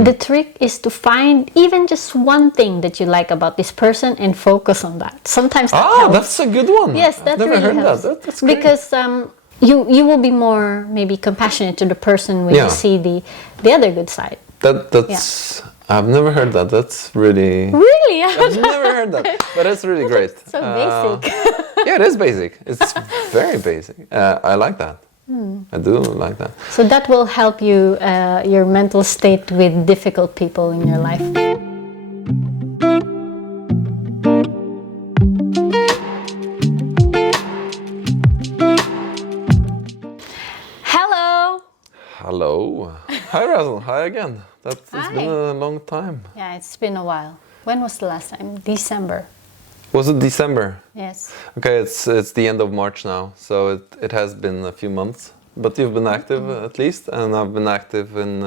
And the trick is to find even just one thing that you like about this person and focus on that. Sometimes that helps. That's a good one. Yes, that I've never really heard helps. That's great. Because you will be more maybe compassionate to the person when you see the other good side. That's I've never heard that. That's really I've never heard that, but it's really great. So basic. Yeah, it is basic. It's very basic. I like that. I do like that. So that will help you your mental state with difficult people in your life. Hello. Hi, Razzle. Hi again. It's been a long time. Yeah, it's been a while. When was the last time? December. Was it December? Yes. Okay, it's the end of March now, so it has been a few months. But you've been active at least, and I've been active in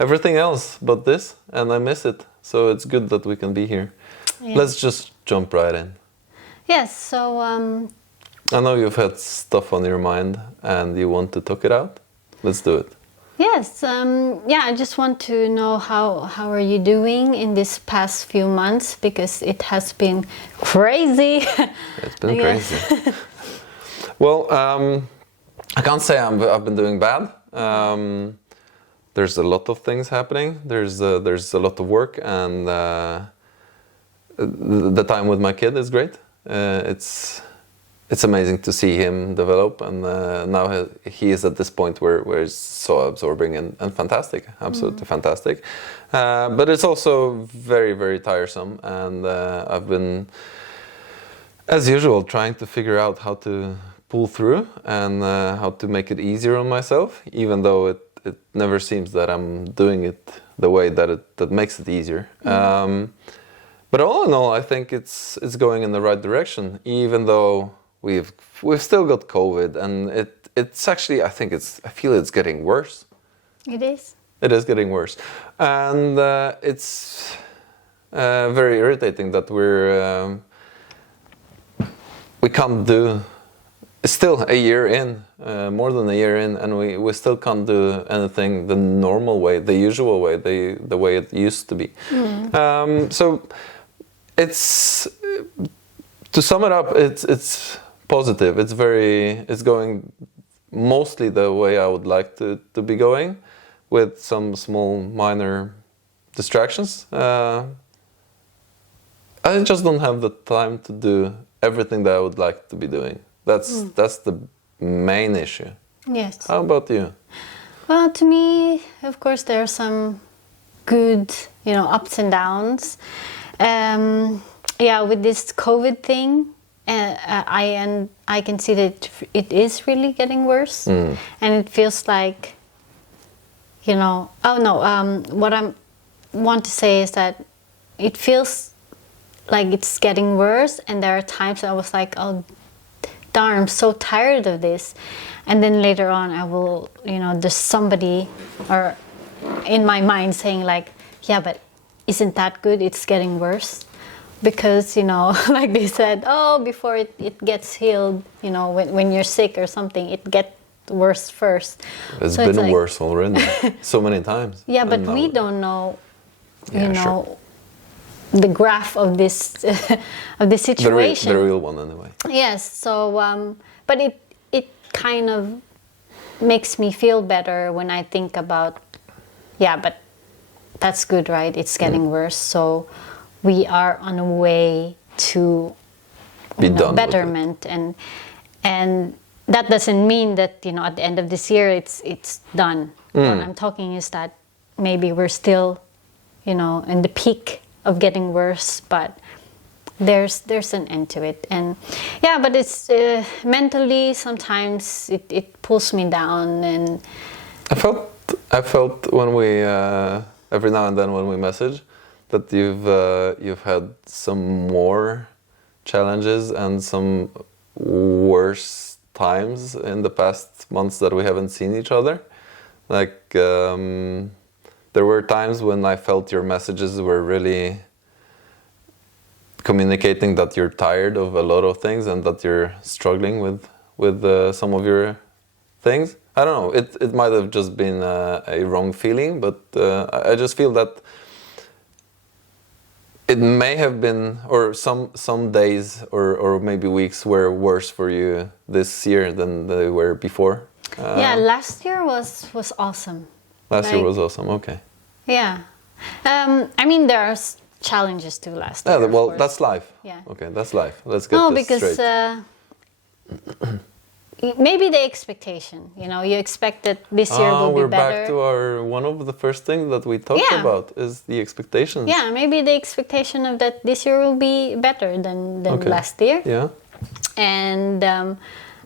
everything else but this, and I miss it. So it's good that we can be here. Yeah. Let's just jump right in. Yes, so... I know you've had stuff on your mind, and you want to talk it out. Let's do it. Yes, I just want to know how are you doing in this past few months, because it has been crazy. It's been crazy. Well, I can't say I've been doing bad. There's a lot of things happening. There's a lot of work, and the time with my kid is great. It's amazing to see him develop, and now he is at this point where he's so absorbing and fantastic, absolutely fantastic. But it's also very, very tiresome, and I've been, as usual, trying to figure out how to pull through and how to make it easier on myself, even though it never seems that I'm doing it the way that makes it easier. But all in all, I think it's going in the right direction, even though we've still got COVID, and it's actually, I feel it's getting worse. It is. It is getting worse, and it's very irritating that we can't do. It's still a year in, more than a year in, and we still can't do anything the normal way, the usual way, the way it used to be. So it's, to sum it up, it's positive. It's going mostly the way I would like to be going, with some small minor distractions. I just don't have the time to do everything that I would like to be doing. That's the main issue. Yes. How about you? Well, to me, of course, there are some good, ups and downs. With this COVID thing, I can see that it is really getting worse, and it feels like, what I want to say is that it feels like it's getting worse, and there are times I was like, oh darn, I'm so tired of this, and then later on I will, there's somebody or in my mind saying like, yeah, but isn't that good? It's getting worse. Because, like they said, before it gets healed, when you're sick or something, it gets worse first. It's been like, worse already, so many times. Yeah, but we don't know, the graph of this of this situation. The real one, anyway. Yes, so, but it kind of makes me feel better when I think about, but that's good, right? It's getting worse, so we are on a way to betterment, and that doesn't mean that at the end of this year it's done. What I'm talking is that maybe we're still in the peak of getting worse, but there's an end to it, and but it's mentally sometimes it pulls me down, and I felt when we every now and then when we message, that you've had some more challenges and some worse times in the past months that we haven't seen each other. Like there were times when I felt your messages were really communicating that you're tired of a lot of things and that you're struggling with some of your things. I don't know. It might have just been a wrong feeling, but I just feel that it may have been, or some days or maybe weeks were worse for you this year than they were before. Yeah, last year was awesome. Last year Like, was awesome. Okay. Yeah. I mean, there are challenges too last year. Yeah. of Well, course. that's life. Yeah. Okay, that's life. Let's get No, this because straight. maybe the expectation. You know, you expect that this year will We're be better. back to our one of the first things that we talked Yeah. about is the expectations. Yeah, maybe the expectation of that this year will be better than Okay. last year. Yeah. And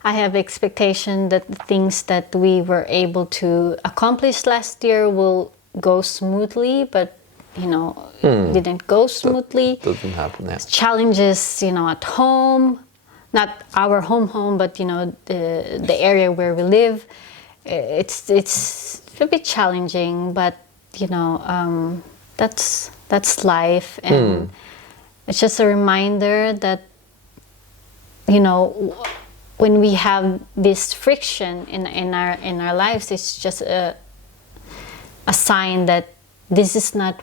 I have expectation that the things that we were able to accomplish last year will go smoothly, but you know, it didn't go smoothly. Doesn't happen. Yeah. Challenges, you know, at home, not our home, but you know, the area where we live. It's a bit challenging, but you know, that's life, and it's just a reminder that, you know, when we have this friction in our lives, it's just a sign that this is not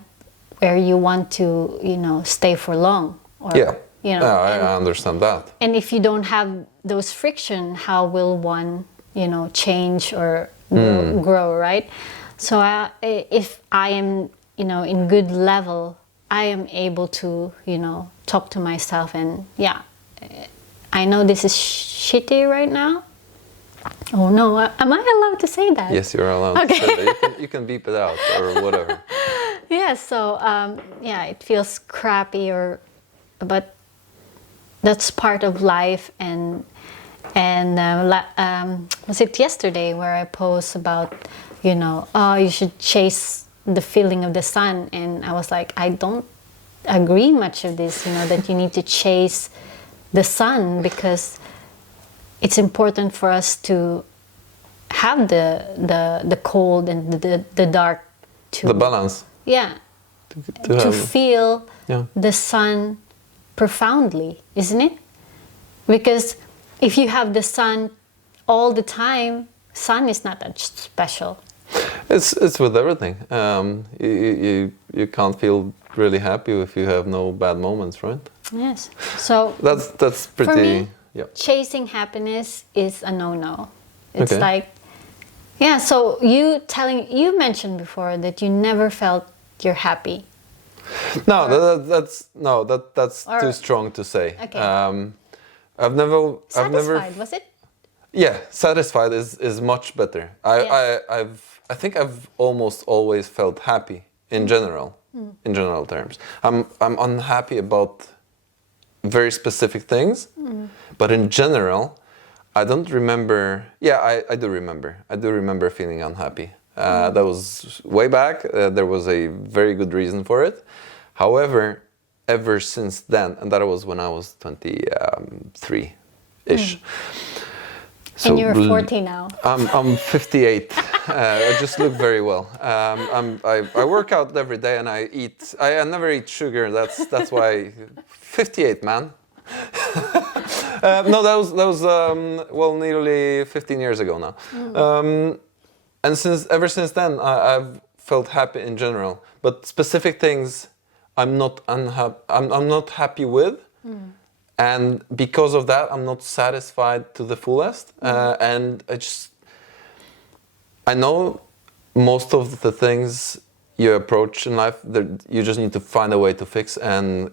where you want to, you know, stay for long. Or, Yeah. You know, I understand that. and if you don't have those friction, how will one, you know, change or grow, right? So if I am, you know, in good level, I am able to, you know, talk to myself and yeah, I know this is shitty right now. Oh no, am I allowed to say that? Yes, you're allowed Okay. to say that. You can beep it out or whatever. Yeah, so yeah, it feels crappy, but that's part of life. And was it yesterday where I post about, you know, oh, you should chase the feeling of the sun, and I was like, I don't agree much of this, you know, that you need to chase the sun, because it's important for us to have the cold and the dark to The balance. yeah, To to have, feel yeah. the sun profoundly, isn't it? Because if you have the sun all the time, sun is not that special. It's with everything. You can't feel really happy if you have no bad moments, right? Yes. So That's pretty. for me, yeah. chasing happiness is a no-no. It's Okay. like, yeah. So you mentioned before that you never felt you're happy. No, that's Or- too strong to say. Okay. I've never. Satisfied, was it? Yeah, satisfied is much better. Yes. I think I've almost always felt happy in general, in general terms. I'm unhappy about very specific things, but in general, I don't remember. Yeah, I do remember. I do remember feeling unhappy. That was way back. There was a very good reason for it. However, ever since then, and that was when I was 23-ish. And you're 40 now. I'm 58. I just look very well. I work out every day and I eat. I never eat sugar. That's why 58, man. No, that was well, nearly 15 years ago now. And ever since then, I've felt happy in general. But specific things, I'm not unhappy. I'm not happy with. And because of that, I'm not satisfied to the fullest. And I know most of the things you approach in life, you just need to find a way to fix. And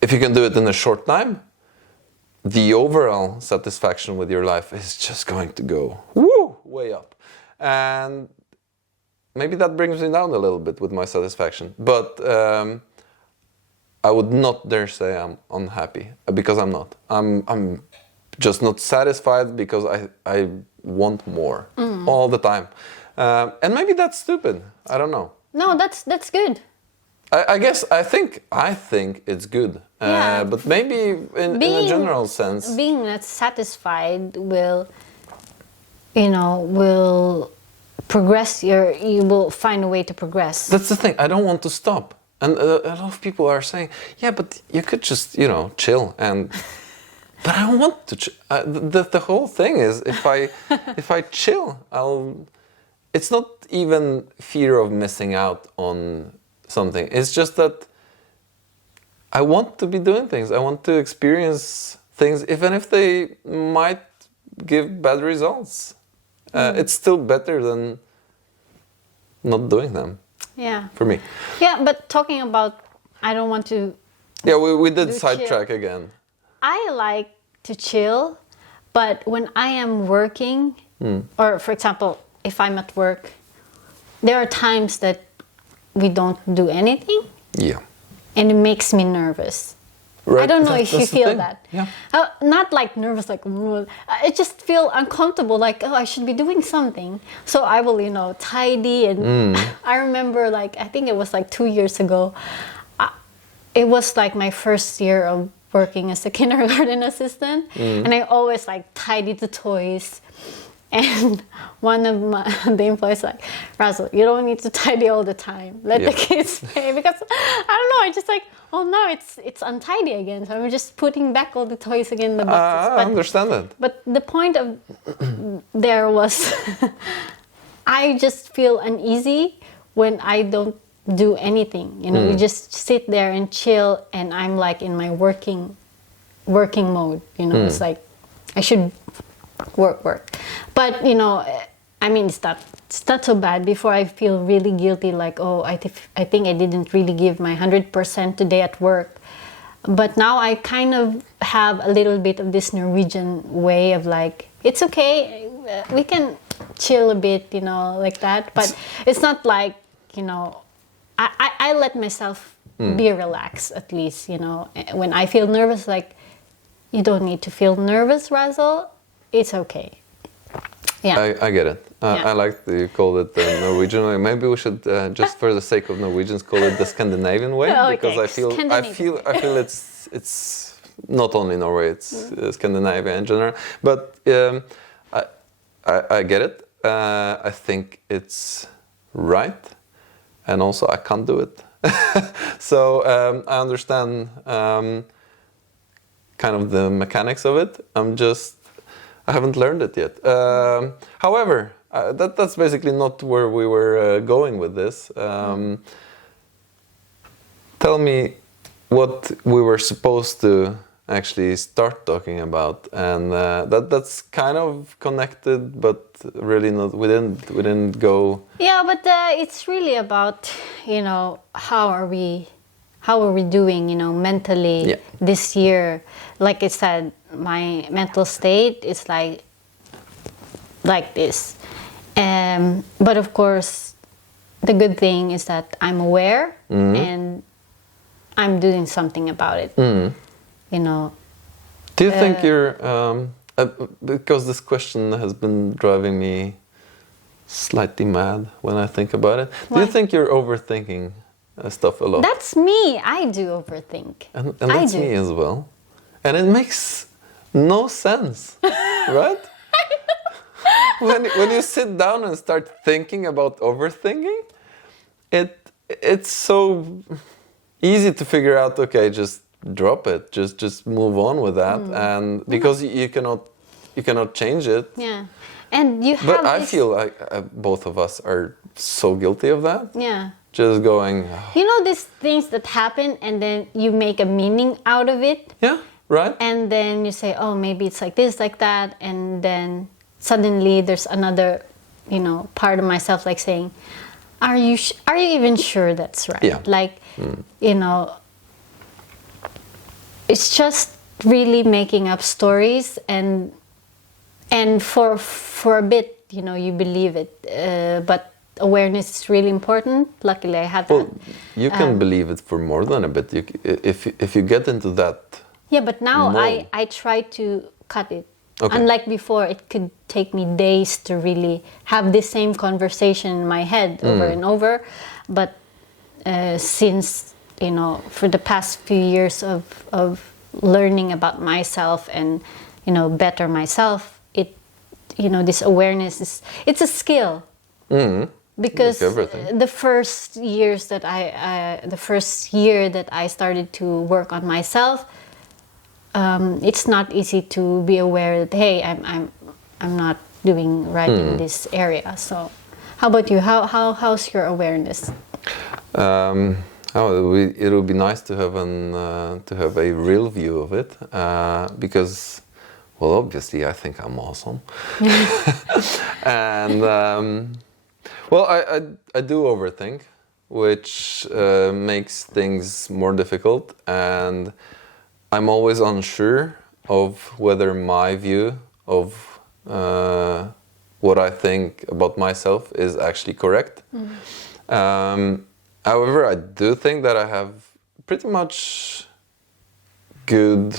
if you can do it in a short time, the overall satisfaction with your life is just going to go way up. And maybe that brings me down a little bit with my satisfaction. But I would not dare say I'm unhappy, because I'm not. I'm just not satisfied because I want more all the time. And maybe that's stupid. I don't know. No, that's good. I think it's good. Yeah. But maybe in a general sense. Being not satisfied will progress. You will find a way to progress. That's the thing. I don't want to stop. And a lot of people are saying, yeah, but you could just, chill and But I want to. The whole thing is, if I chill, It's not even fear of missing out on something. It's just that I want to be doing things. I want to experience things, even if they might give bad results. It's still better than not doing them. Yeah. For me. Yeah, but talking about, I don't want to. Yeah, we did sidetrack again. I like to chill, but when I am working, or for example, if I'm at work, there are times that we don't do anything. Yeah. And it makes me nervous. Right. I don't know if you feel that. Yeah. Not like nervous, like, I just feel uncomfortable, like, oh, I should be doing something. So I will, tidy. And I remember, I think it was 2 years ago. It was my first year of working as a kindergarten assistant. And I always tidy the toys. And one of the employees Razzle, you don't need to tidy all the time. Let the kids play. Because, I don't know, I just oh, now it's untidy again. So I'm just putting back all the toys again in the boxes. I understand that. But the point of there was, I just feel uneasy when I don't do anything. You just sit there and chill, and I'm in my working mode. It's I should work. But I mean, it's not so bad. Before, I feel really guilty, I think I didn't really give my 100% today at work. But now I kind of have a little bit of this Norwegian way of it's okay, we can chill a bit, like that. But it's not I let myself be relaxed, at least, when I feel nervous, you don't need to feel nervous, Razzle. It's okay. Yeah, I get it. I like that you called it the Norwegian way. Maybe we should, just for the sake of Norwegians, call it the Scandinavian way, because I feel it's not only Norway, it's Scandinavia in general. But I get it. I think it's right, and also I can't do it. So I understand kind of the mechanics of it. I haven't learned it yet. However, that's basically not where we were going with this. Tell me what we were supposed to actually start talking about, and that's kind of connected, but really not. We didn't go. Yeah, but it's really about how are we doing mentally this year. Like I said, my mental state is like this. But of course, the good thing is that I'm aware and I'm doing something about it. Do you think you're because this question has been driving me slightly mad when I think about it. Why? Do you think you're overthinking stuff a lot? That's me. I do overthink. And that's me as well. And it makes no sense, right? When you sit down and start thinking about overthinking, it's so easy to figure out. Okay, just drop it. Just move on with that, and because you cannot change it. Yeah, and you have. But I feel like both of us are so guilty of that. Yeah. Just going. These things that happen, and then you make a meaning out of it. Yeah. Right. And then you say, oh, maybe it's like this, like that, and then suddenly there's another, part of myself saying, are you even sure that's right? Yeah. It's just really making up stories, and for a bit, you believe it, but awareness is really important. Luckily, I have that. Well, you can believe it for more than a bit. If you get into that. Yeah, but now I try to cut it. Okay. Unlike before, it could take me days to really have this same conversation in my head over and over. But since, for the past few years of learning about myself and, better myself, this awareness it's a skill. Because the first year that I started to work on myself, it's not easy to be aware that, hey, I'm not doing right in this area. So how about you? How's your awareness? It would be nice to have a real view of it, because, well, obviously I think I'm awesome, and well, I do overthink, which makes things more difficult, and I'm always unsure of whether my view of what I think about myself is actually correct. However, I do think that I have pretty much good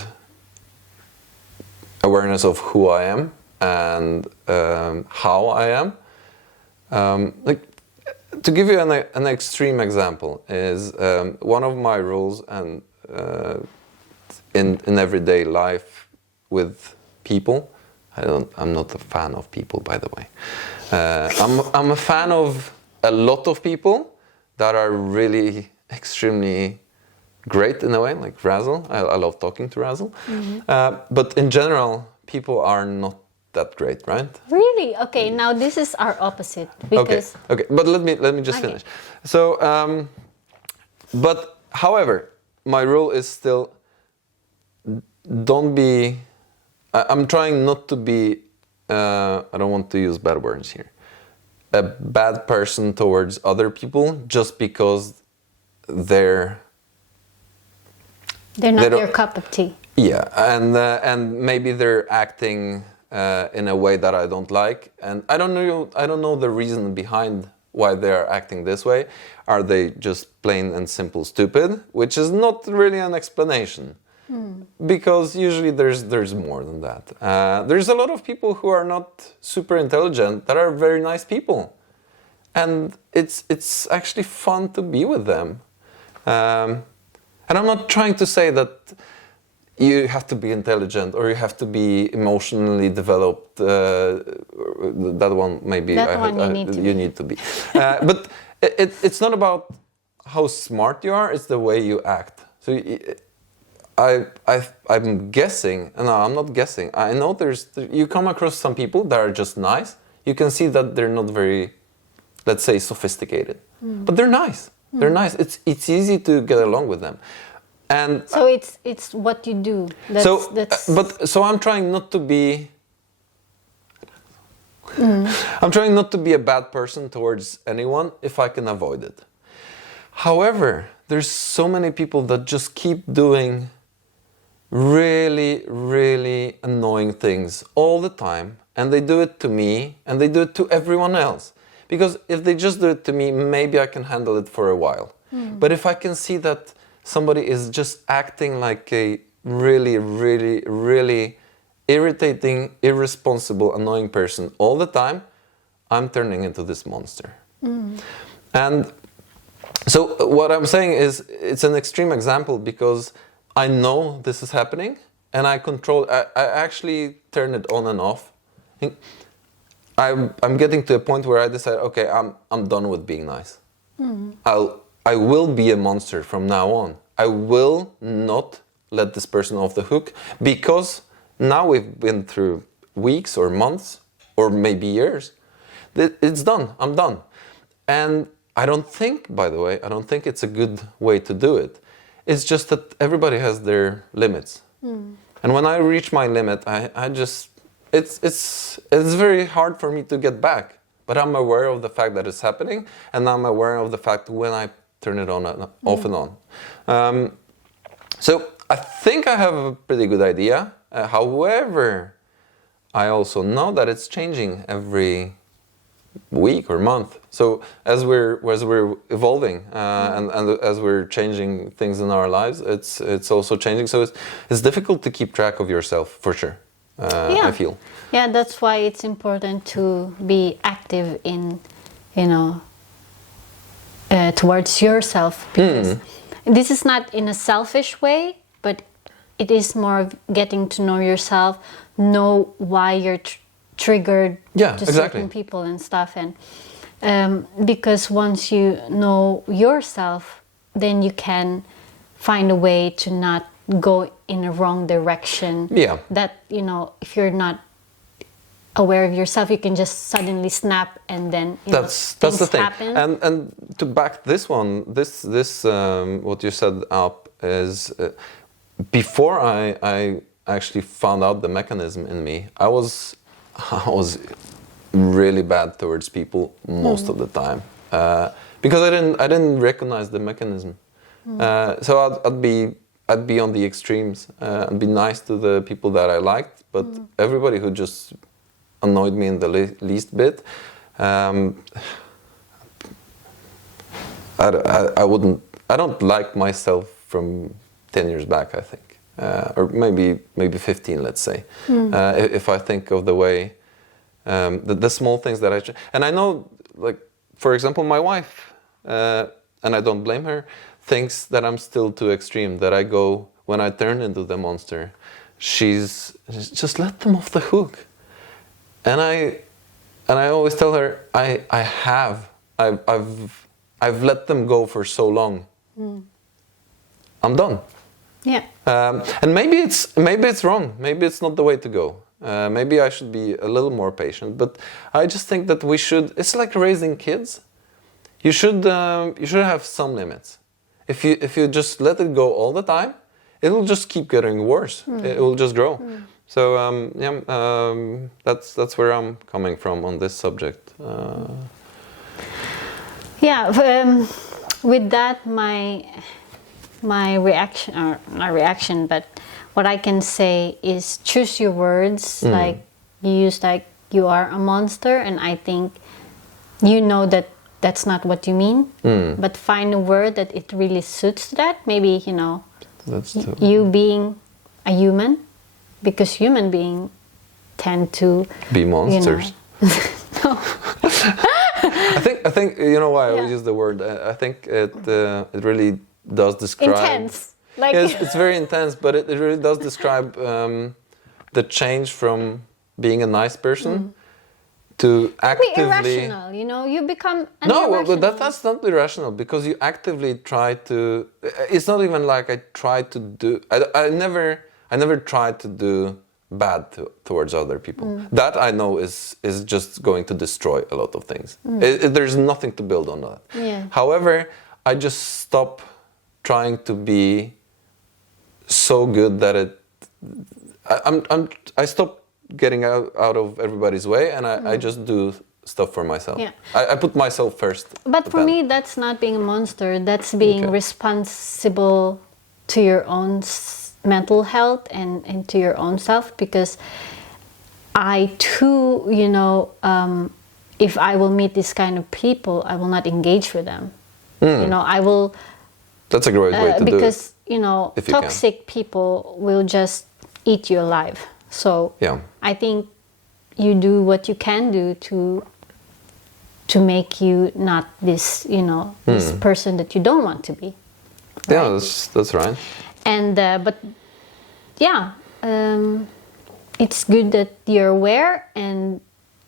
awareness of who I am and how I am. Like, to give you an extreme example is one of my rules and in everyday life with people. I'm not a fan of people, by the way. I'm a fan of a lot of people that are really extremely great in a way, like Razzle. I love talking to Razzle. But in general, people are not that great, right? Really? Okay, now this is our opposite. Because Okay. But let me just finish. So, but however, my rule is still, don't be. I'm trying not to be. I don't want to use bad words here. A bad person towards other people just because they're not your cup of tea. Yeah, and maybe they're acting in a way that I don't like, and I don't know the reason behind why they are acting this way. Are they just plain and simple stupid? Which is not really an explanation. Because usually there's more than that. There's a lot of people who are not super intelligent that are very nice people, and it's actually fun to be with them. And I'm not trying to say that you have to be intelligent or you have to be emotionally developed. That one maybe you need to be. But it's not about how smart you are; it's the way you act. So. I'm guessing, no, I'm not guessing. I know you come across some people that are just nice. You can see that they're not very, let's say, sophisticated, but they're nice. They're nice. It's easy to get along with them, and so it's what you do. So I'm trying not to be. I'm trying not to be a bad person towards anyone if I can avoid it. However, there's so many people that just keep doing really, really annoying things all the time, and they do it to me and they do it to everyone else. Because if they just do it to me, maybe I can handle it for a while. But if I can see that somebody is just acting like a really, really, really irritating, irresponsible, annoying person all the time, I'm turning into this monster. And so what I'm saying is, it's an extreme example because I know this is happening, and I actually turn it on and off. I'm getting to a point where I decide, okay, I'm done with being nice. I will be a monster from now on. I will not let this person off the hook, because now we've been through weeks or months or maybe years. It's done. I'm done. And I don't think, by the way, it's a good way to do it. It's just that everybody has their limits. And when I reach my limit, it's very hard for me to get back. But I'm aware of the fact that it's happening, and I'm aware of the fact when I turn it on and off and on. So I think I have a pretty good idea. However, I also know that it's changing every week or month. So as we're evolving and as we're changing things in our lives, it's also changing. So it's difficult to keep track of yourself, for sure. I feel. Yeah, that's why it's important to be active in, towards yourself, because this is not in a selfish way, but it is more of getting to know yourself, know why you're triggered to certain people and stuff, and because once you know yourself, then you can find a way to not go in a wrong direction. Yeah. That, if you're not aware of yourself, you can just suddenly snap, and then That's things the thing. happen. And to back this one, this what you said up is before I actually found out the mechanism in me, I was really bad towards people most of the time because I didn't recognize the mechanism. So I'd be on the extremes. I'd be nice to the people that I liked, but everybody who just annoyed me in the least bit, I don't like myself from 10 years back, I think, or maybe 15, let's say. If I think of the way, the small things that and I know, like, for example, my wife, and I don't blame her, thinks that I'm still too extreme, that I go, when I turn into the monster, she's just let them off the hook. And I always tell her, I've let them go for so long. I'm done. Yeah. And maybe it's wrong. Maybe it's not the way to go. Maybe I should be a little more patient. But I just think that we should. It's like raising kids. You should have some limits. If you just let it go all the time, it'll just keep getting worse. It will just grow. So that's where I'm coming from on this subject. With that, my reaction, or not reaction, but what I can say is choose your words. Like you use, like, you are a monster, and I think that that's not what you mean. But find a word that it really suits that. Maybe That's too. You being a human. Because human beings tend to be monsters. No. I think you know why I use the word. I think it really does describe. Intense. Like yes, it's very intense, but it really does describe the change from being a nice person to actively. Be irrational. You become an irrational. No, that's not irrational, because you actively try to. It's not even like I try to do. I never tried to do bad towards other people. That I know is just going to destroy a lot of things. There's nothing to build on that. Yeah. However, I just stop trying to be so good that I stop getting out of everybody's way, and I just do stuff for myself. Yeah. I put myself first. But for me, that's not being a monster. That's being responsible to your own mental health and to your own self, because I too, if I will meet this kind of people, I will not engage with them. I will. That's a great way to do it. Because toxic people will just eat you alive. So I think you do what you can do to make you not this, this person that you don't want to be. Right? Yeah, that's right. And but it's good that you're aware, and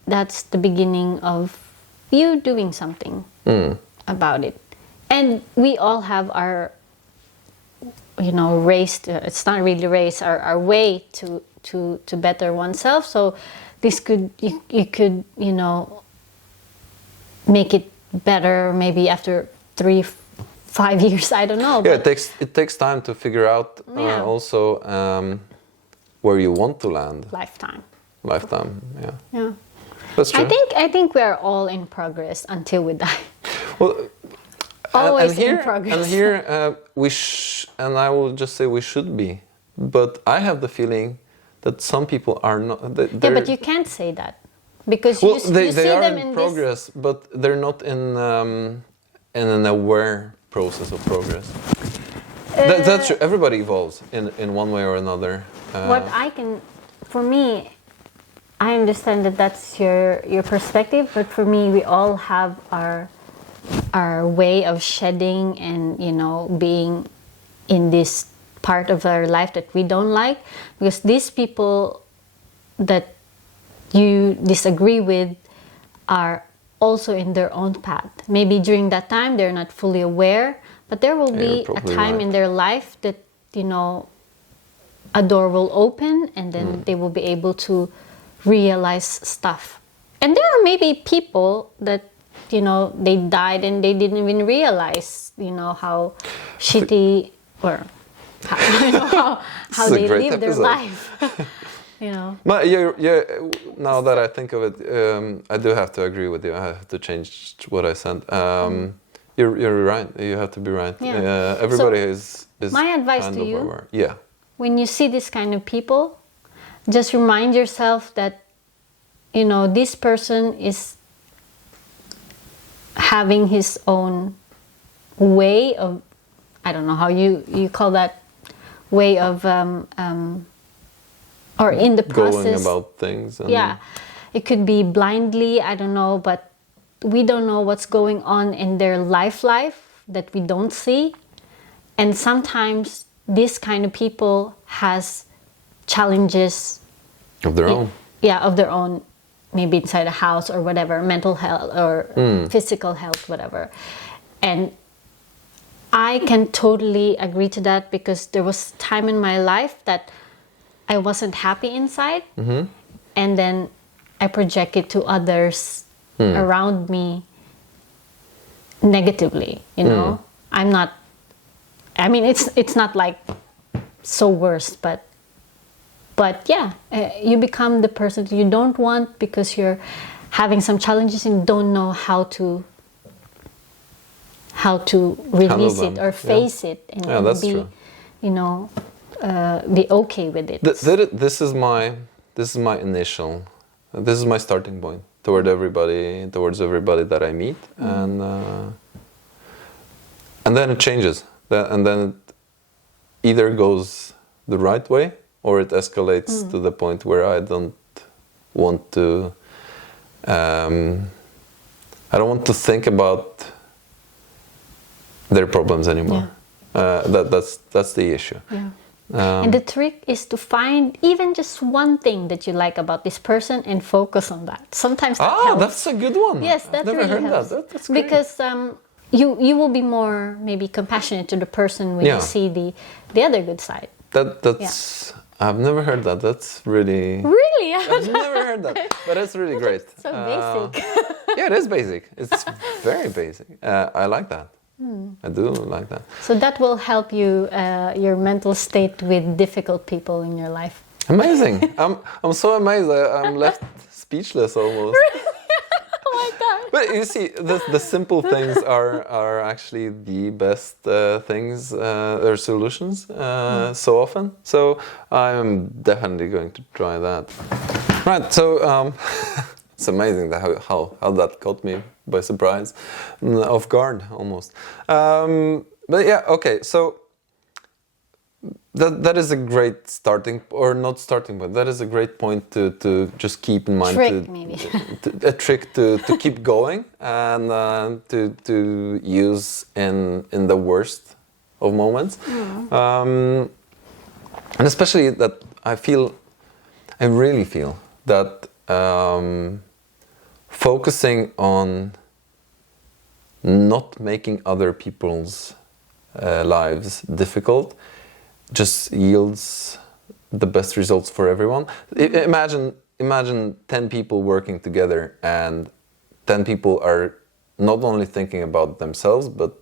that's the beginning of you doing something about it. And we all have our race. It's not really race. Our way to better oneself. So this could you could make it better maybe after 3-5 years, I don't know. Yeah, it takes time to figure out also where you want to land. Lifetime, yeah. Yeah. That's true. I think we are all in progress until we die. Well, Always here, in progress. And here and I will just say we should be. But I have the feeling that some people are not. Yeah, but you can't say that because you they see are them in in progress, but they're not in an aware process of progress. That's true. Everybody evolves in one way or another. For me, I understand that that's your perspective, but for me, we all have our way of shedding and being in this part of our life that we don't like, because these people that you disagree with are also in their own path. Maybe during that time they're not fully aware, but there will be a time in their life that a door will open, and then they will be able to realize stuff. And there are maybe people that, you know, they died and they didn't even realize, you know, how shitty or how, you know, how they live their life. You know. But now that I think of it, I do have to agree with you. I have to change what I said. You're right. You have to be right. Yeah. Everybody so is my advice kind to of you, aware. Yeah. When you see this kind of people, just remind yourself that, you know, this person is having his own way of, I don't know how you call that, way of or in the process going about things. And yeah, it could be blindly, I don't know, but we don't know what's going on in their life that we don't see. And sometimes this kind of people has challenges of their own. Yeah, of their own, maybe inside a house or whatever, mental health or physical health, whatever. And I can totally agree to that, because there was time in my life that I wasn't happy inside, and then I project it to others around me negatively, you know. I mean, it's not like so worse, but yeah, you become the person that you don't want because you're having some challenges and don't know how to release it or face it and that's be true. You know, be okay with it. This is my starting point towards everybody that I meet, and then it changes, and then it either goes the right way or it escalates to the point where I don't want to. I don't want to think about their problems anymore. That's the issue. Yeah. And the trick is to find even just one thing that you like about this person and focus on that. Sometimes that helps. That's a good one. Yes, that I've never really heard helps. That's great. Because you will be more maybe compassionate to the person when you see the other good side. That's I've never heard that. That's really I've never heard that, but it's really great. So basic. Yeah, it is basic. It's very basic. I like that. I do like that. So that will help you your mental state with difficult people in your life. Amazing. I'm so amazed. I'm left speechless almost. Oh my God. But you see, the simple things are actually the best things or solutions so often. So I'm definitely going to try that. Right. So it's amazing how that caught me by surprise, off guard almost. But yeah, okay. So that is a great starting, or not starting point. That is a great point to just keep in mind. A trick to keep going and to use in the worst of moments. And especially that I really feel that focusing on not making other people's lives difficult just yields the best results for everyone. Imagine 10 people working together, and 10 people are not only thinking about themselves, but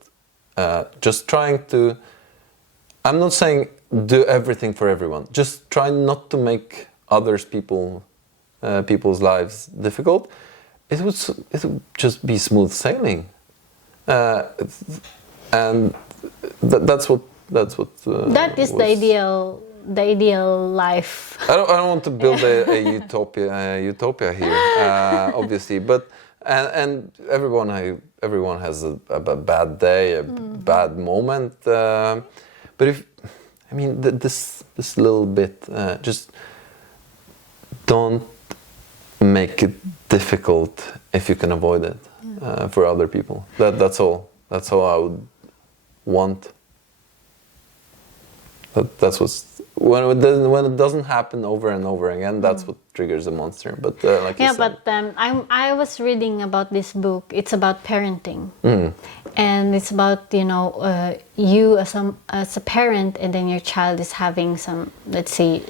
just trying to, I'm not saying do everything for everyone, just try not to make people's lives difficult. It would just be smooth sailing, and that's what. That is the ideal life. I don't want to build a utopia here, obviously, but and everyone has a bad day, a bad moment. But this little bit, just don't make it difficult if you can avoid it for other people. That's all. That's all I would want. That's what's when it doesn't happen over and over again. That's what triggers the monster. But like you Yeah, said, but I was reading about this book. It's about parenting, and it's about you as a parent, and then your child is having some, let's say,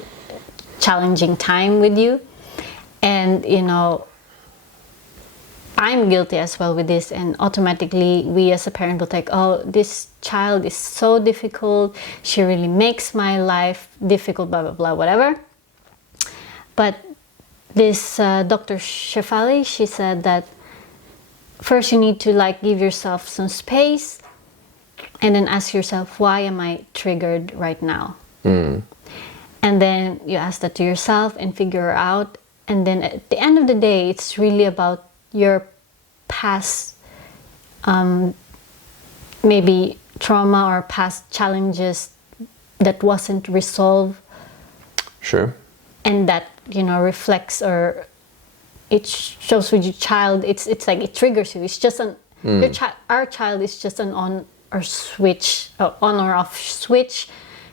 challenging time with you, and I'm guilty as well with this, and automatically we as a parent will think, oh, this child is so difficult, she really makes my life difficult, blah, blah, blah, whatever. But this Dr. Shefali, she said that first you need to give yourself some space and then ask yourself, why am I triggered right now? And then you ask that to yourself and figure out, and then at the end of the day, it's really about your past maybe trauma or past challenges that wasn't resolved. Sure. And that reflects, or it shows with your child. It's like it triggers you. It's just our child is just an on or off switch,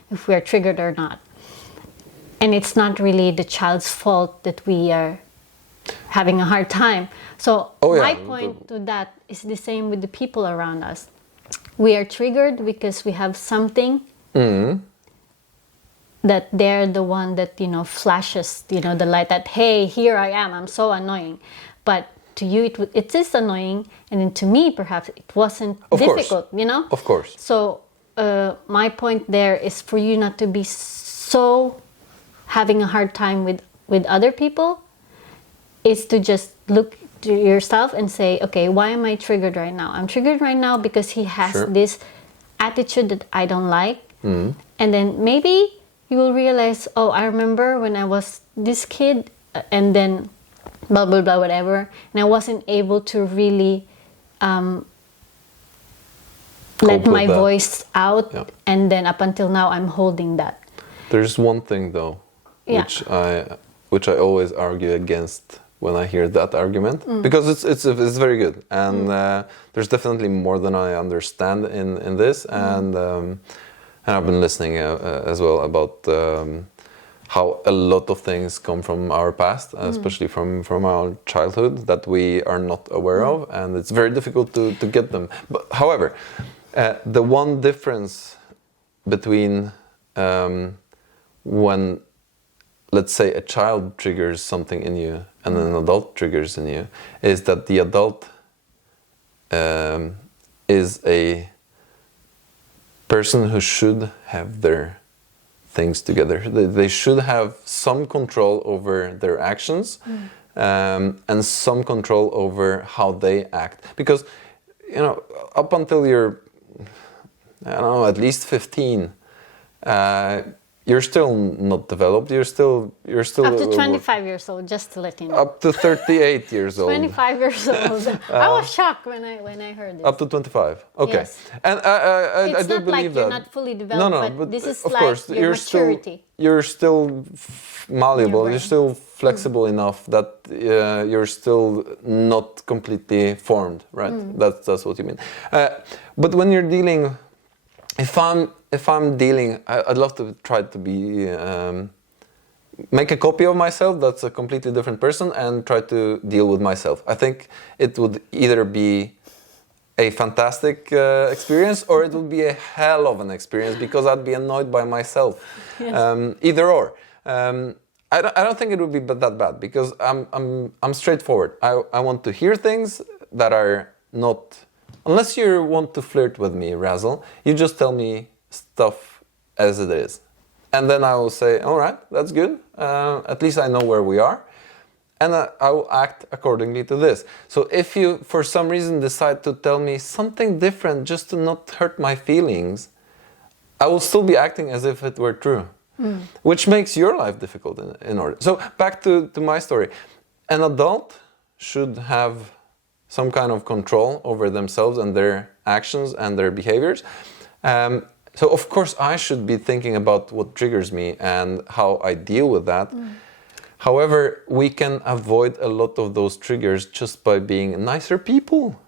if we are triggered or not. And it's not really the child's fault that we are having a hard time. So my point to that is the same with the people around us. We are triggered because we have something that they're the one that flashes the light that, hey, here I am, I'm so annoying. But to you it is annoying, and then to me perhaps it wasn't difficult. Of course. So my point there is for you not to be so having a hard time with other people, is to just look to yourself and say, okay, why am I triggered right now? I'm triggered right now because he has this attitude that I don't like. And then maybe you will realize, oh, I remember when I was this kid, and then blah, blah, blah, whatever, and I wasn't able to really let my voice out. Yeah. And then up until now, I'm holding that. There's one thing though, which I always argue against when I hear that argument, because it's very good, and there's definitely more than I understand in this, and I've been listening as well about how a lot of things come from our past, especially from our childhood, that we are not aware of, and it's very difficult to get them. But however, the one difference between when, let's say, a child triggers something in you and an adult triggers in you, is that the adult is a person who should have their things together. They should have some control over their actions, and some control over how they act. Because, up until you're, I don't know, at least 15, you're still not developed. You're still up to 25 years old, just to let you know. Up to 38 years old. 25 years old. I was shocked when I heard this. Up to 25. Okay. Yes. And I do believe that. It's not like you're not fully developed, but this is like course, your maturity. You're still malleable. You're still flexible enough that you're still not completely formed, right? That's what you mean. But when you're dealing, if I'm dealing, I'd love to try to be make a copy of myself that's a completely different person and try to deal with myself. I think it would either be a fantastic experience, or it would be a hell of an experience, because I'd be annoyed by myself. Yes. Either or. I don't think it would be that bad, because I'm straightforward. I want to hear things that are not. Unless you want to flirt with me, Razzle, you just tell me stuff as it is. And then I will say, all right, that's good. At least I know where we are. And I will act accordingly to this. So if you, for some reason, decide to tell me something different just to not hurt my feelings, I will still be acting as if it were true. Which makes your life difficult in order. So back to my story. An adult should have some kind of control over themselves and their actions and their behaviors. So of course I should be thinking about what triggers me and how I deal with that. However, we can avoid a lot of those triggers just by being nicer people.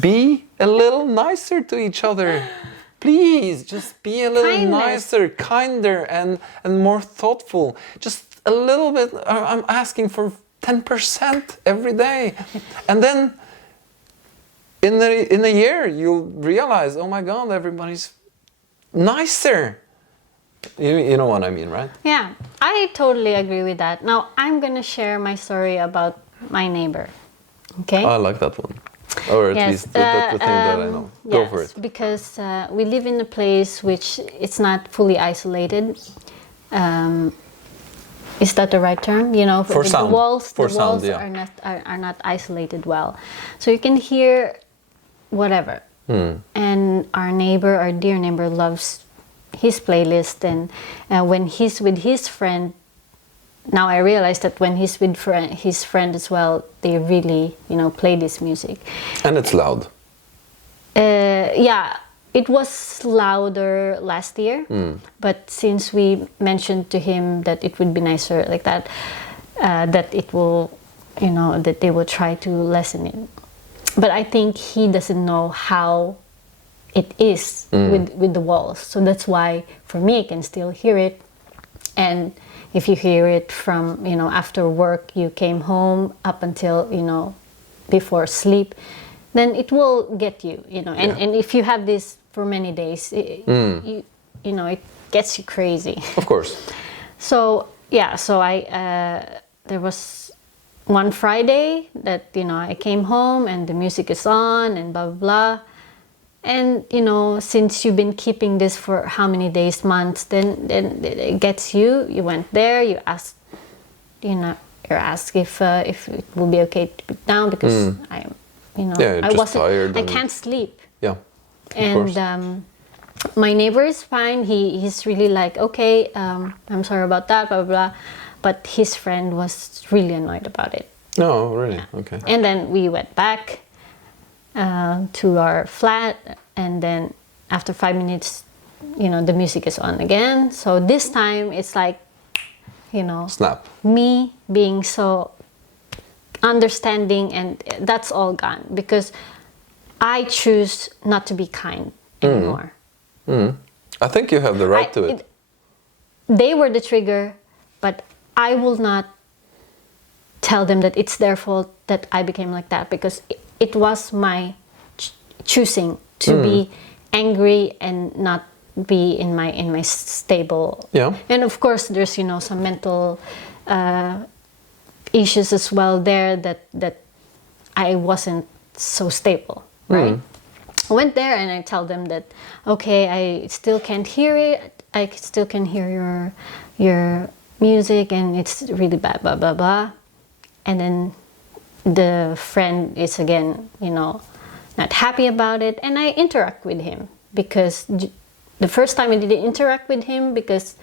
Be a little nicer to each other. please just be a little Kindness. nicer, kinder, and more thoughtful. Just a little bit. I'm asking for 10% every day, and then in a year you'll realize, oh my God, everybody's nicer. You know what I mean, right? Yeah, I totally agree with that. Now, I'm going to share my story about my neighbor. Okay? I like that one. Or at least that's the thing that I know. Go for it. Because we live in a place which it's not fully isolated. Is that the right term? You know, For sound. The walls, For the sound, walls yeah. are not isolated well. So you can hear whatever. And our neighbor, our dear neighbor, loves his playlist, and when he's with his friend, now I realize that when he's with his friend as well, they really, play this music. And it's loud. Yeah, it was louder last year, but since we mentioned to him that it would be nicer like that, that it will, that they will try to lessen it. But I think he doesn't know how it is with the walls. So that's why for me I can still hear it. And if you hear it from, after work, you came home up until, before sleep, then it will get you, and if you have this for many days, it gets you crazy. Of course. So there was one Friday that, I came home and the music is on and blah, blah, blah. And, since you've been keeping this for how many days, months, then it gets you. You went there, you asked, you're asked if it will be okay to put down because I wasn't tired. I can't sleep. Yeah, and my neighbor is fine. He's really like, okay, I'm sorry about that, blah, blah, blah. But his friend was really annoyed about it. Oh, really? Okay. And then we went back to our flat, and then after 5 minutes, the music is on again. So this time it's like, snap. Me being so understanding, and that's all gone because I choose not to be kind anymore. I think you have the right to it. They were the trigger, but I will not tell them that it's their fault that I became like that, because it was my choosing to be angry and not be in my stable. Yeah. And of course there's some mental issues as well there that I wasn't so stable, right? I went there and I tell them that, okay, I still can't hear it. I still can hear your music and it's really bad, blah, blah, blah. And then the friend is again, not happy about it. And I interact with him because the first time I didn't interact with him because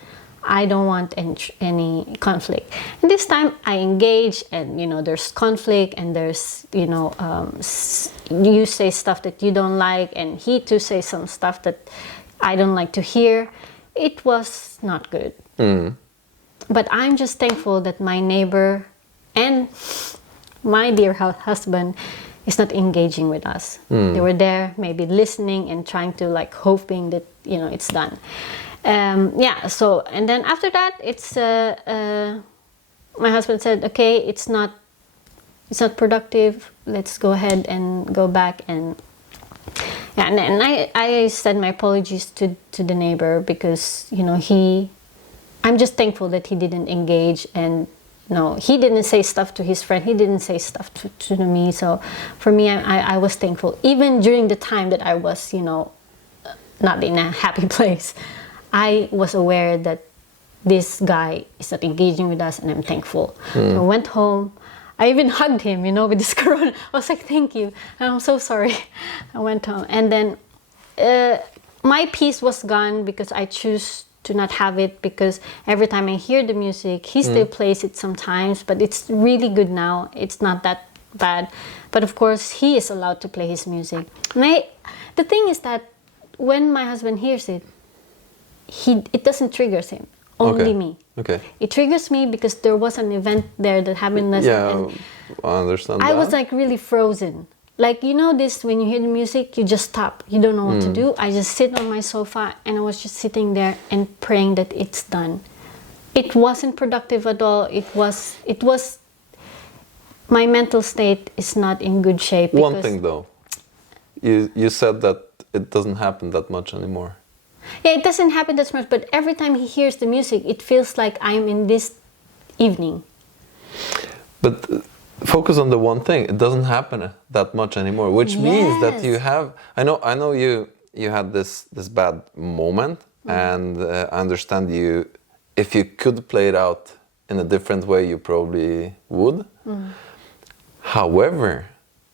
I don't want any conflict. And this time I engage and, there's conflict and there's, you say stuff that you don't like and he too says some stuff that I don't like to hear. It was not good. But I'm just thankful that my neighbor and my dear husband is not engaging with us. They were there maybe listening and trying to hoping that, it's done. So, and then after that, it's, my husband said, okay, it's not productive. Let's go ahead and go back and I said my apologies to the neighbor because, I'm just thankful that he didn't engage and he didn't say stuff to his friend. He didn't say stuff to me. So for me, I was thankful. Even during the time that I was, not in a happy place, I was aware that this guy is not engaging with us and I'm thankful. So I went home. I even hugged him, with this corona. I was like, thank you. And I'm so sorry. I went home. And then my peace was gone because I choose to not have it because every time I hear the music, he still plays it sometimes, but it's really good now. It's not that bad. But of course, he is allowed to play his music. And the thing is that when my husband hears it, it doesn't trigger him, only me. Okay. It triggers me because there was an event there that happened last Yeah, and I understand I that. was really frozen. Like, you know this, when you hear the music, you just stop. You don't know what to do. I just sit on my sofa and I was just sitting there and praying that it's done. It wasn't productive at all. It was my mental state is not in good shape. One thing though, you said that it doesn't happen that much anymore. Yeah, it doesn't happen that much, but every time he hears the music, it feels like I'm in this evening. But focus on the one thing. It doesn't happen that much anymore, which means that you have. I know you had this bad moment, and I understand you. If you could play it out in a different way, you probably would. However,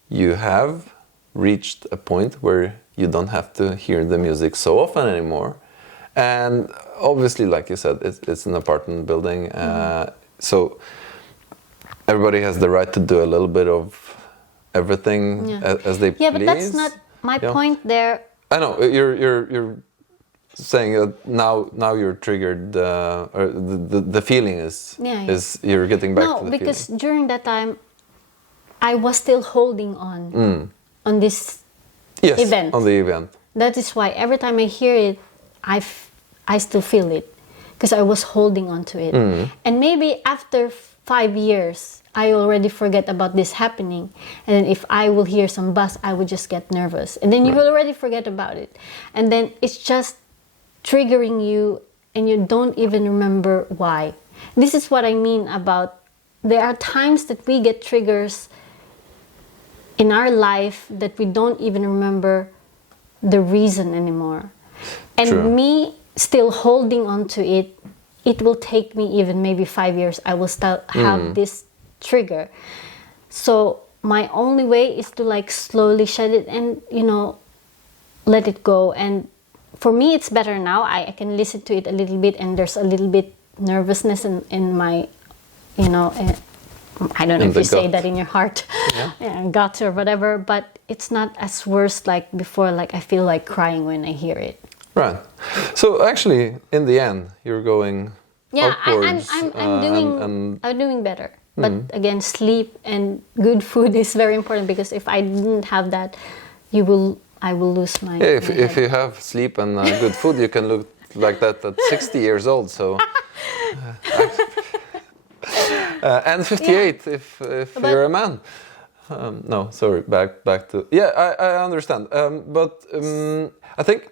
you have reached a point where you don't have to hear the music so often anymore, and obviously, like you said, it's an apartment building, so. Everybody has the right to do a little bit of everything as they please. Yeah, but that's not my point there. I know you're saying that now you're triggered, or the feeling is you're getting back to the feeling. No, because during that time, I was still holding on this event. On the event. That is why every time I hear it, I still feel it, because I was holding on to it. And maybe after 5 years, I already forget about this happening. And then if I will hear some buzz, I would just get nervous. And then you will already forget about it. And then it's just triggering you and you don't even remember why. This is what I mean about, there are times that we get triggers in our life that we don't even remember the reason anymore. And me still holding on to it, it will take me even maybe 5 years. I will still have this trigger. So my only way is to like slowly shed it and, let it go. And for me, it's better now. I can listen to it a little bit, and there's a little bit nervousness in my, I don't know if you say that in your heart, gut or whatever, but it's not as worse like before. Like I feel like crying when I hear it. Right. So actually, in the end, you're going upwards. I'm doing better. But again, sleep and good food is very important, because if I didn't have that, I will lose my. Yeah, my if you have sleep and good food, you can look like that at 60 years old. So. And 58 if you're a man. No, sorry. Back to I understand. But I think.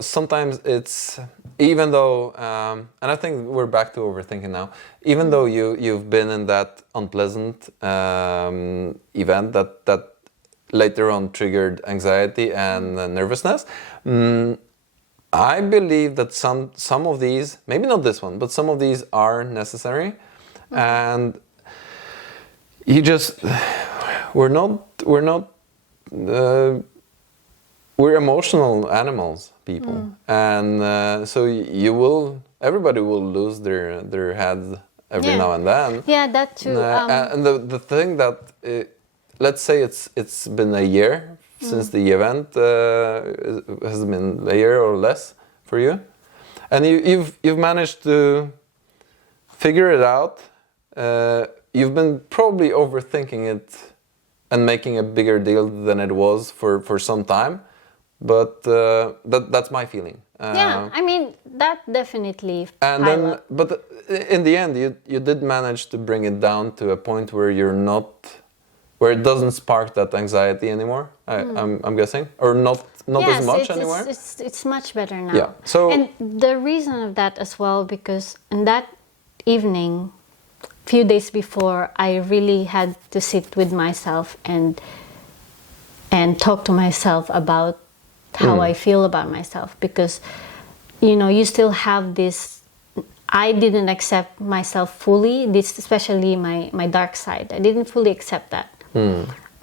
Sometimes it's, even though, and I think we're back to overthinking now, even though you've been in that unpleasant event that later on triggered anxiety and nervousness, I believe that some of these, maybe not this one, but some of these are necessary, and we're emotional animals, people, and so everybody will lose their heads every now and then. Yeah, that too. And the thing that, let's say it's been a year since the event has been a year or less for you, and you've managed to figure it out. You've been probably overthinking it and making a bigger deal than it was for some time. But that's my feeling. I mean, that definitely. And then, but in the end, you did manage to bring it down to a point where where it doesn't spark that anxiety anymore. I'm guessing, or not as much anymore. It's much better now. Yeah. So, and the reason of that as well, because in that evening, few days before, I really had to sit with myself and talk to myself about how I feel about myself, because you still have this. I didn't accept myself fully, especially my dark side. I didn't fully accept that.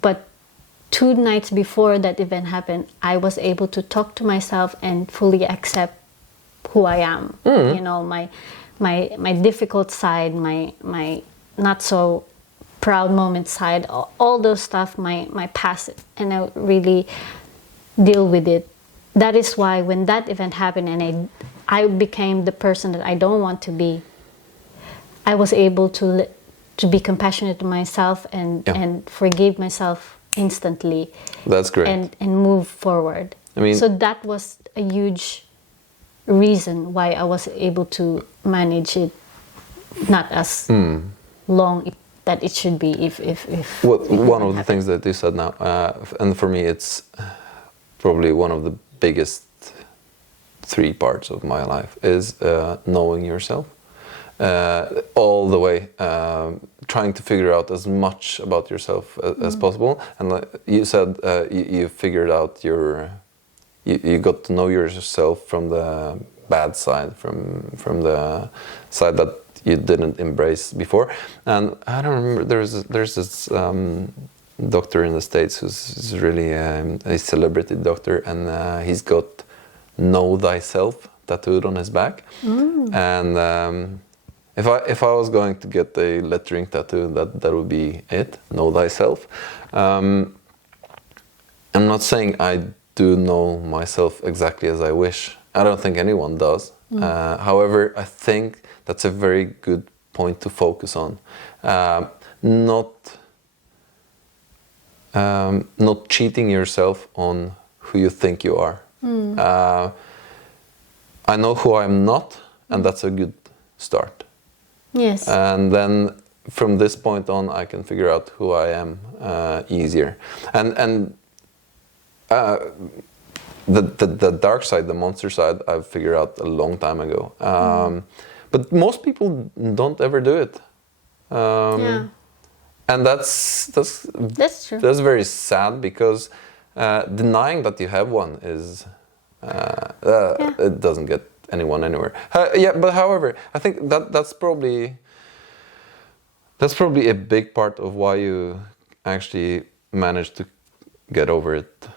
But 2 nights before that event happened, I was able to talk to myself and fully accept who I am. My difficult side, my not so proud moment side, all those stuff, my past, and I really deal with it. That is why when that event happened and I became the person that I don't want to be, I was able to be compassionate to myself and forgive myself instantly. That's great. And move forward. I mean, so that was a huge reason why I was able to manage it not as long that it should be if well, it one didn't of the happen. things that you said now, and for me it's probably one of the biggest 3 parts of my life is knowing yourself all the way, trying to figure out as much about yourself as possible. And like you said, you figured out you got to know yourself from the bad side, from the side that you didn't embrace before. And I don't remember, there's this doctor in the States who's really a celebrity doctor, and he's got "Know Thyself" tattooed on his back. And if I was going to get a lettering tattoo, that would be it. Know thyself. I'm not saying I do know myself exactly as I wish. I don't think anyone does. However, I think that's a very good point to focus on. Not cheating yourself on who you think you are. I know who I'm not, and that's a good start. Yes. And then from this point on, I can figure out who I am easier. And the dark side, the monster side, I've figured out a long time ago. But most people don't ever do it. Yeah. And that's true. That's very sad, because denying that you have one is it doesn't get anyone anywhere. Yeah, but however, I think that's probably a big part of why you actually managed to get over it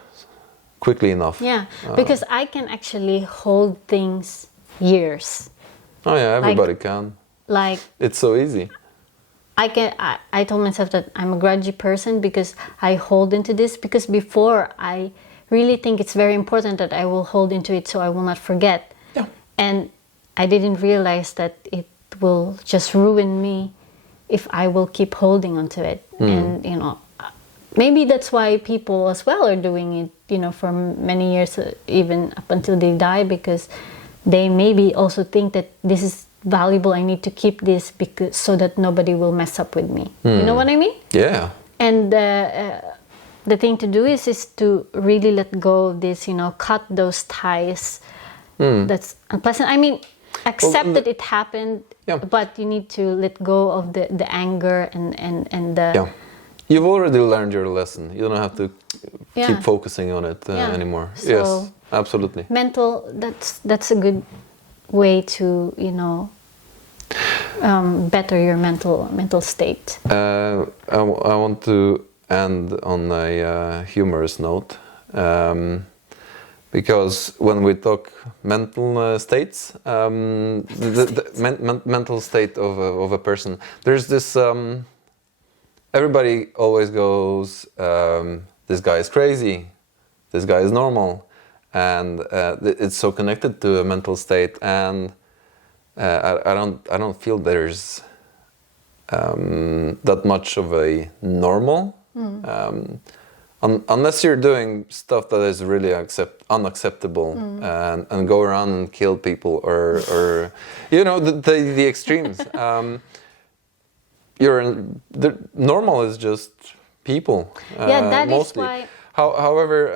quickly enough. Yeah, because I can actually hold things years. Oh yeah, everybody can. Like It's so easy. I told myself that I'm a grudgy person because I hold into this, because before I really think it's very important that I will hold into it so I will not forget. Yeah. And I didn't realize that it will just ruin me if I will keep holding onto it. And maybe that's why people as well are doing it, for many years, even up until they die, because they maybe also think that this is valuable. I need to keep this because so that nobody will mess up with me. You know what I mean? Yeah. And the thing to do is to really let go of this, cut those ties. That's unpleasant. I mean, accept that it happened, but you need to let go of the anger and the... Yeah. You've already learned your lesson. You don't have to keep focusing on it anymore. So yes, absolutely. That's a good way to, better your mental state. I want to end on a humorous note, because when we talk mental states, the mental state of a person, there's this. Everybody always goes, this guy is crazy, this guy is normal, and it's so connected to a mental state. And I don't feel there's that much of a normal, unless you're doing stuff that is really unacceptable, and go around and kill people, or the extremes. The normal is just people. That mostly. is why. However,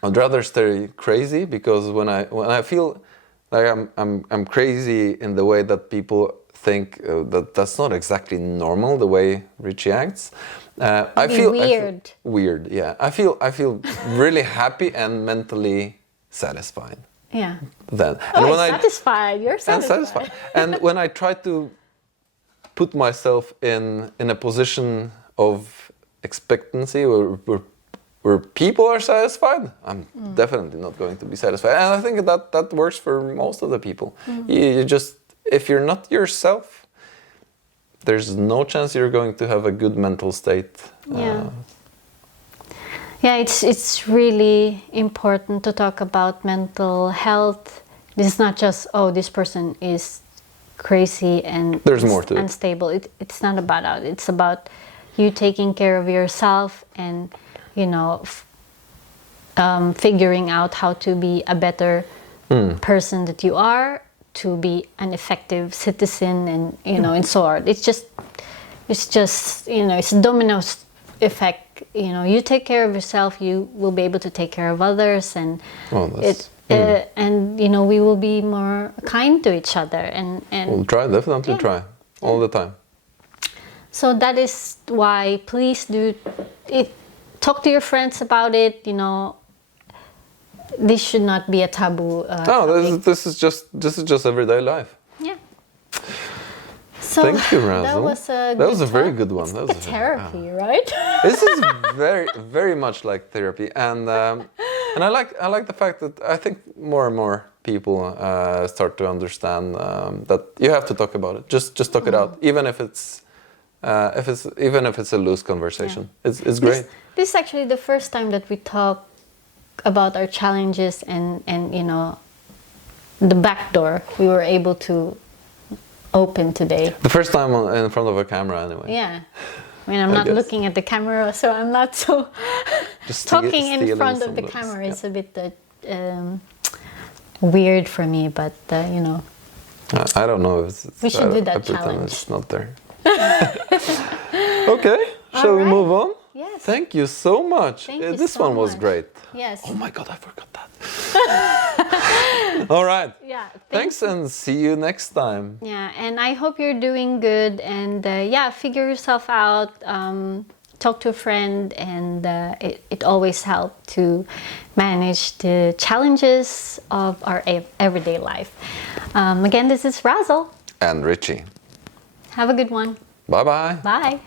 I'd rather stay crazy, because when I feel like I'm crazy in the way that people think that's not exactly normal, the way Richie acts. I feel weird. Weird, yeah. I feel really happy and mentally satisfied. Yeah. Then. Satisfied. You're satisfied. I'm satisfied. And when I try to put myself in a position of expectancy where people are satisfied, I'm definitely not going to be satisfied. And I think that works for most of the people. You just, if you're not yourself, there's no chance you're going to have a good mental state. It's really important to talk about mental health. This is not just, this person is crazy and there's more to unstable. It's not about that. It's about you taking care of yourself and, you know, figuring out how to be a better person that you are, to be an effective citizen, and, you know, and so on. It's just, you know, it's a domino effect. You know, you take care of yourself, you will be able to take care of others, and and, you know, we will be more kind to each other, and we'll definitely try all the time. So that is why, please do it. Talk to your friends about it. You know, this should not be a taboo. No, this is just everyday life. Yeah. So thank you, Razzle. That was a very good one. It's like a therapy, right? This is very much like therapy, and I like the fact that I think more and more people start to understand that you have to talk about it. Just talk it out, even if it's a loose conversation. Yeah. It's great. This is actually the first time that we talk about our challenges and you know, the back door we were able to open today. The first time in front of a camera, anyway. Yeah. I mean, I'm not looking at the camera, so I'm not so... Talking in front of the camera is a bit weird for me, but, you know... I don't know if it's... We should do that pretend challenge. It's not there. Okay, shall we move on? Yes. Thank you so much. Thank you this so one was much. great. Yes. Oh my God, I forgot that. All right. Yeah. Thanks, and see you next time. Yeah, and I hope you're doing good, and yeah, figure yourself out. Talk to a friend, and it always helps to manage the challenges of our everyday life. Again, this is Razzle. And Richie. Have a good one. Bye-bye. Bye.